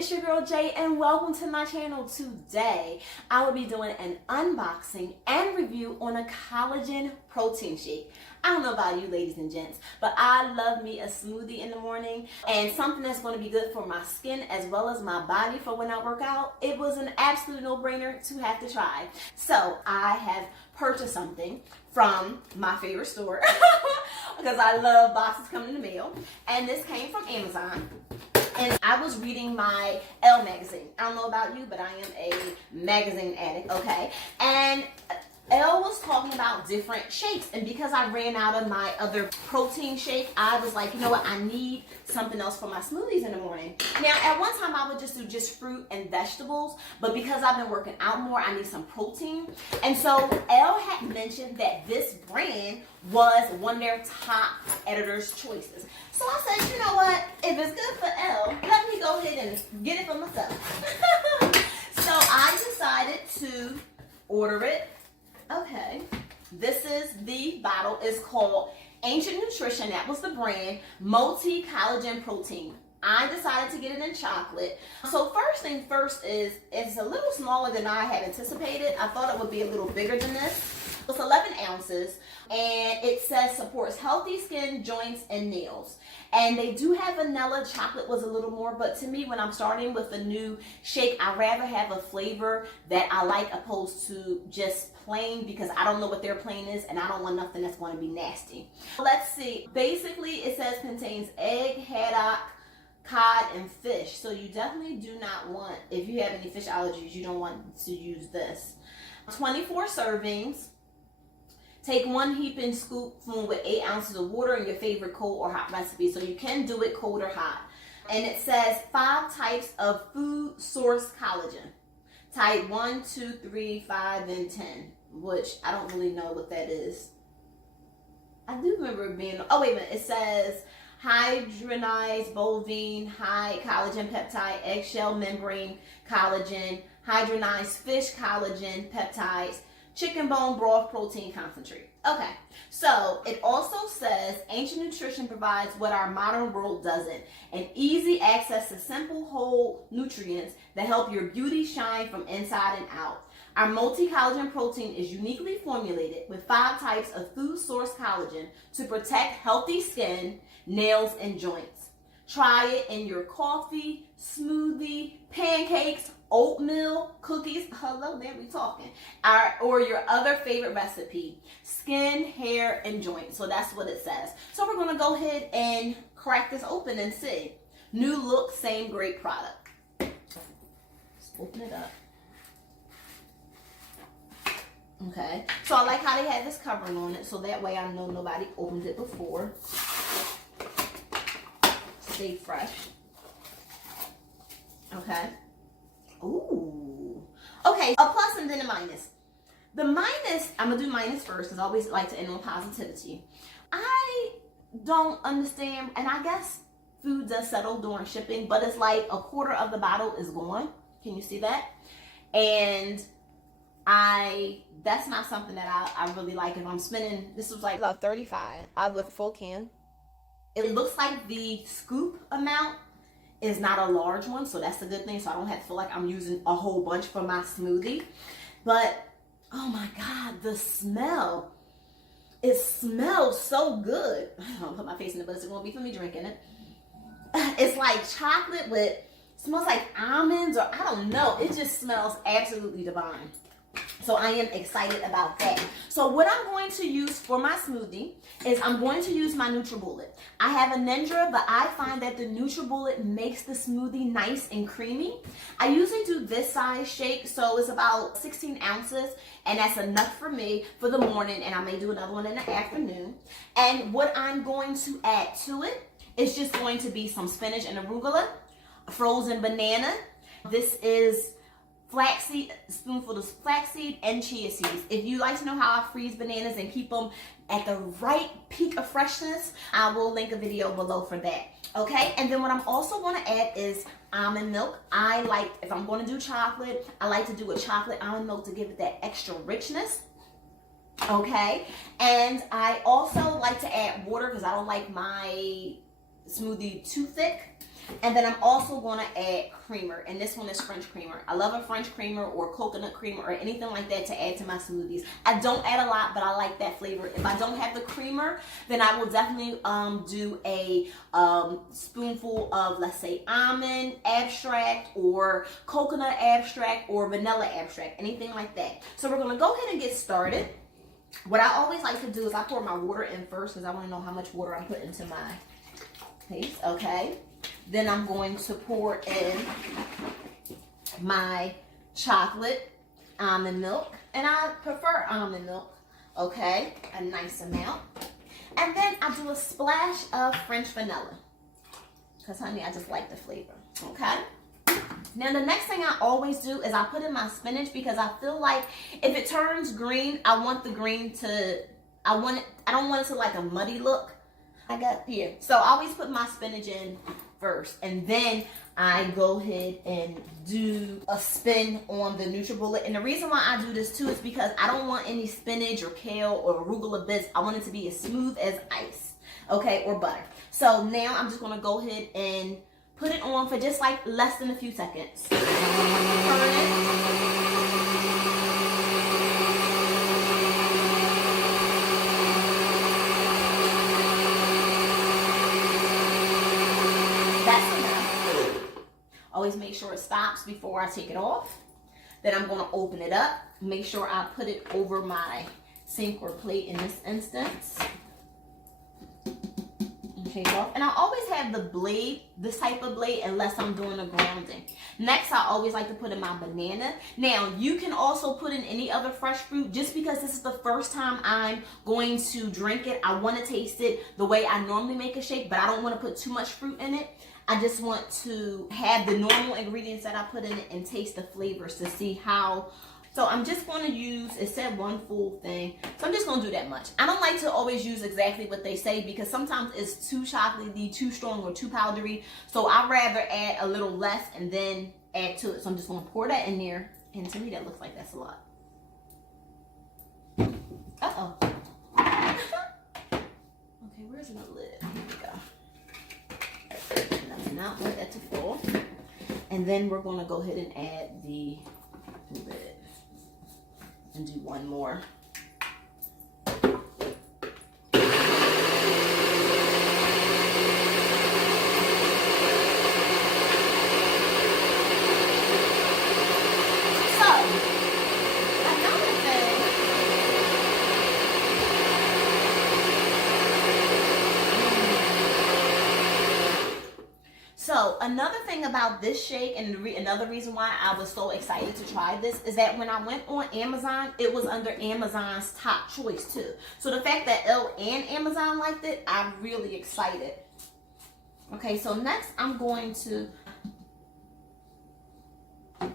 it's your girl Jay and welcome to my channel. Today I will be doing an unboxing and review on a collagen protein shake. I don't know about you ladies and gents, but I love me a smoothie in the morning and something that's going to be good for my skin as well as my body for when I work out. It was an absolute no-brainer to have to try. So I have purchased something from my favorite store because I love boxes coming in the mail, and this came from Amazon. And I was reading my Elle magazine. I don't know about you, but I am a magazine addict, okay? And Elle was talking about different shakes, and because I ran out of my other protein shake, I was like, you know what, I need something else for my smoothies in the morning. Now, at one time, I would just do just fruit and vegetables, but because I've been working out more, I need some protein. And so Elle had mentioned that this brand was one of their top editors' choices. So I said, you know what, if it's good for Elle, let me go ahead and get it for myself. So I decided to order it. Okay, this is the bottle. It's called Ancient Nutrition. That was the brand. Multi-collagen protein. I decided to get it in chocolate. So first thing first is it's a little smaller than I had anticipated. I thought it would be a little bigger than this. It's 11 ounces, and it says supports healthy skin, joints, and nails. And they do have vanilla. Chocolate was a little more, but to me, when I'm starting with a new shake, I'd rather have a flavor that I like opposed to just plain, because I don't know what their plain is, and I don't want nothing that's going to be nasty. Let's see. Basically, it says contains egg, haddock, cod, and fish. So you definitely do not want, if you have any fish allergies, you don't want to use this. 24 servings. Take one heaping scoopful with 8 ounces of water in your favorite cold or hot recipe. So you can do it cold or hot. And it says 5 types of food source collagen. Type 1, 2, 3, 5, and 10. Which I don't really know what that is. I do remember it being, oh wait a minute. It says hydrogenized bovine high collagen peptide, eggshell membrane collagen, hydrogenized fish collagen peptides, chicken bone broth protein concentrate. Okay, so it also says Ancient Nutrition provides what our modern world doesn't: an easy access to simple whole nutrients that help your beauty shine from inside and out. Our multi-collagen protein is uniquely formulated with 5 types of food source collagen to protect healthy skin, nails, and joints. Try it in your coffee, smoothie, pancakes, oatmeal, cookies, hello, there we talking, or your other favorite recipe, skin, hair, and joints. So that's what it says. So we're going to go ahead and crack this open and see. New look, same great product. Let's open it up. Okay, so I like how they had this covering on it, so that way I know nobody opened it before. Stay fresh. Okay. Ooh. Okay, a plus and then a minus. The minus, I'm going to do minus first because I always like to end on positivity. I don't understand, and I guess food does settle during shipping, but it's like a quarter of the bottle is gone. Can you see that? And that's not something that I really like. If I'm spending, this was like about $35. I with a full can. It looks like the scoop amount is not a large one, so that's a good thing. So I don't have to feel like I'm using a whole bunch for my smoothie. But oh my God, the smell! It smells so good. I'll put my face in the bus. It won't be for me drinking it. It's like chocolate with, smells like almonds, or I don't know. It just smells absolutely divine. So I am excited about that. So what I'm going to use for my smoothie is I'm going to use my NutriBullet. I have a Ninja, but I find that the NutriBullet makes the smoothie nice and creamy. I usually do this size shake, so it's about 16 ounces, and that's enough for me for the morning, and I may do another one in the afternoon. And what I'm going to add to it is just going to be some spinach and arugula, frozen banana. This is flaxseed, a spoonful of flaxseed and chia seeds. If you like to know how I freeze bananas and keep them at the right peak of freshness, I will link a video below for that. Okay, and then what I'm also going to add is almond milk. I like, if I'm going to do chocolate, I like to do a chocolate almond milk to give it that extra richness. Okay, and I also like to add water because I don't like my smoothie too thick. And then I'm also going to add creamer, and this one is French creamer. I love a French creamer or coconut creamer or anything like that to add to my smoothies. I don't add a lot, but I like that flavor. If I don't have the creamer, then I will definitely do a spoonful of, let's say, almond abstract or coconut abstract or vanilla abstract, anything like that. So we're going to go ahead and get started. What I always like to do is I pour my water in first because I want to know how much water I put into my paste. Okay. Then I'm going to pour in my chocolate almond milk. And I prefer almond milk. Okay. A nice amount. And then I do a splash of French vanilla. Because, honey, I just like the flavor. Okay. Now, the next thing I always do is I put in my spinach because I feel like if it turns green, I want the green to, I don't want it to like a muddy look. I got here. So I always put my spinach in first. And then I go ahead and do a spin on the NutriBullet. And the reason why I do this too is because I don't want any spinach or kale or arugula bits. I want it to be as smooth as ice. Okay, or butter. So now I'm just going to go ahead and put it on for just like less than a few seconds. Turn it. That's enough. Always make sure it stops before I take it off. Then I'm going to open it up. Make sure I put it over my sink or plate in this instance. Off. And I always have the blade, this type of blade, unless I'm doing a grounding. Next, I always like to put in my banana. Now, you can also put in any other fresh fruit. Just because this is the first time I'm going to drink it, I want to taste it the way I normally make a shake, but I don't want to put too much fruit in it. I just want to have the normal ingredients that I put in it and taste the flavors to see how. So I'm just going to use, it said one full thing, so I'm just going to do that much. I don't like to always use exactly what they say because sometimes it's too chocolatey, too strong, or too powdery. So I'd rather add a little less and then add to it. So I'm just going to pour that in there. And to me, that looks like that's a lot. Uh-oh. Okay, where's my lid? Here we go. And I not want that to fall. And then we're going to go ahead and add the lid. And do one more. So another thing about this shake, and another reason why I was so excited to try this, is that when I went on Amazon, it was under Amazon's top choice too. So the fact that Elle and Amazon liked it, I'm really excited. Okay, so next I'm going to, I'm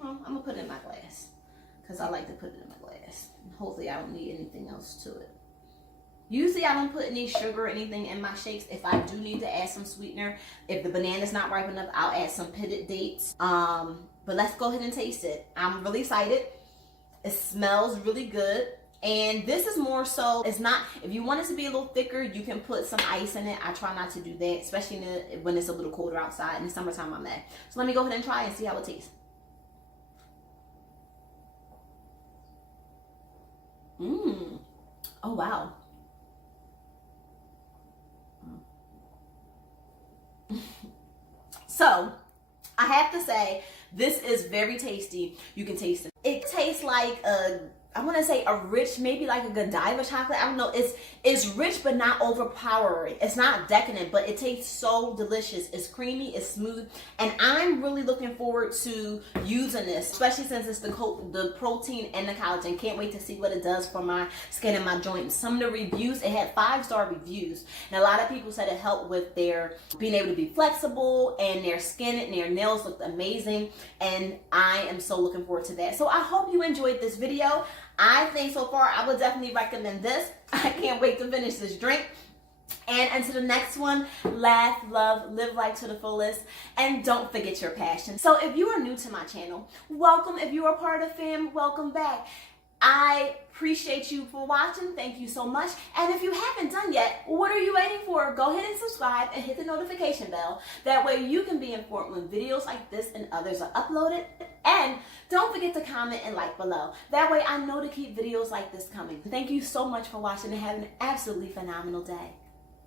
gonna put it in my glass because I like to put it in my glass. Hopefully I don't need anything else to it. Usually I don't put any sugar or anything in my shakes. If I do need to add some sweetener, if the banana's not ripe enough, I'll add some pitted dates. But let's go ahead and taste it. I'm really excited. It smells really good. And this is more so, it's not, if you want it to be a little thicker, you can put some ice in it. I try not to do that, especially when it's a little colder outside. In the summertime, I'm mad. So let me go ahead and try and see how it tastes. Oh, wow. So, I have to say, this is very tasty. You can taste it. It tastes like I want to say a rich, maybe like a Godiva chocolate. I don't know. It's rich, but not overpowering. It's not decadent, but it tastes so delicious. It's creamy, it's smooth, and I'm really looking forward to using this, especially since it's the protein and the collagen. Can't wait to see what it does for my skin and my joints. Some of the reviews, it had 5-star reviews, and a lot of people said it helped with their being able to be flexible, and their skin and their nails looked amazing, and I am so looking forward to that. So I hope you enjoyed this video. I think so far I would definitely recommend this. I can't wait to finish this drink. And until the next one, laugh, love, live life to the fullest, and don't forget your passion. So if you are new to my channel, welcome. If you are part of the fam, welcome back. I appreciate you for watching. Thank you so much. And if you haven't done yet, what are you waiting for? Go ahead and subscribe and hit the notification bell. That way you can be informed when videos like this and others are uploaded. And don't forget to comment and like below. That way I know to keep videos like this coming. Thank you so much for watching and have an absolutely phenomenal day.